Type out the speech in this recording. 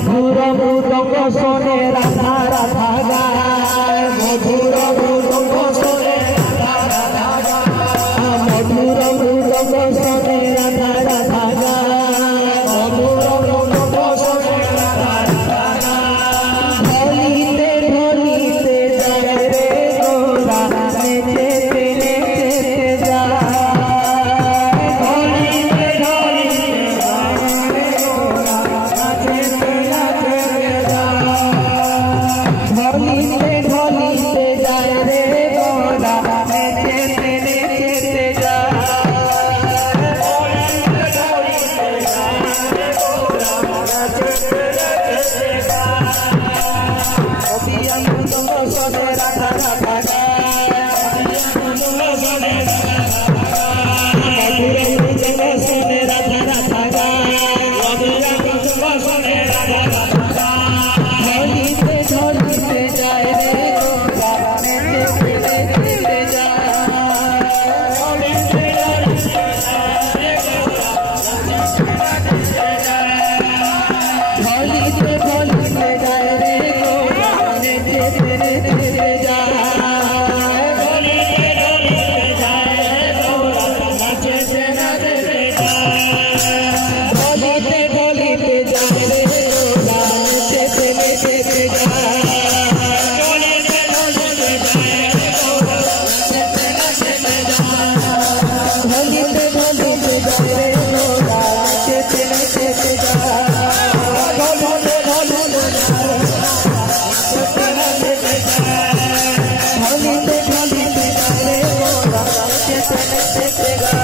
मधुर मृदंग सोने राधा राधा गाय मधुर मृदंग सोने राधा राधा गाय मधुर मृदंग सोने राधा राधा गाय मधुर मृदंग सोने राधा राधा गाय ढोलीते जाए रे गोरा नेचे जा Take